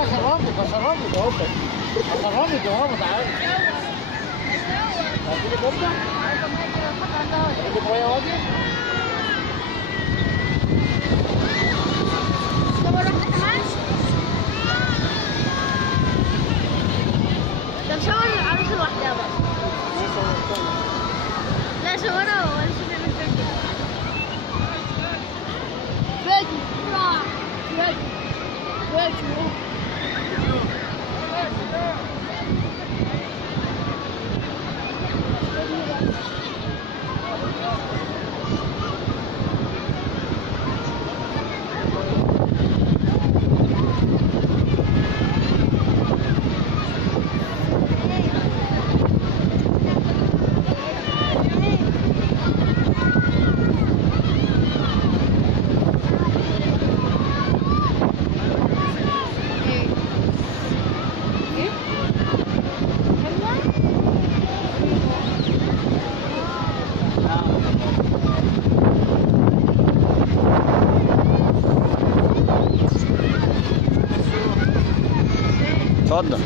انا هشربك اهو. هشربك اهو، تعالى. هتجيلي كفته؟ هتجيب ميه واجي؟ طب اروح كمان؟ طب صور العروسه لوحدها بقى. لا صورها وامشي نعمل فيديو. فيديو. اتفضل.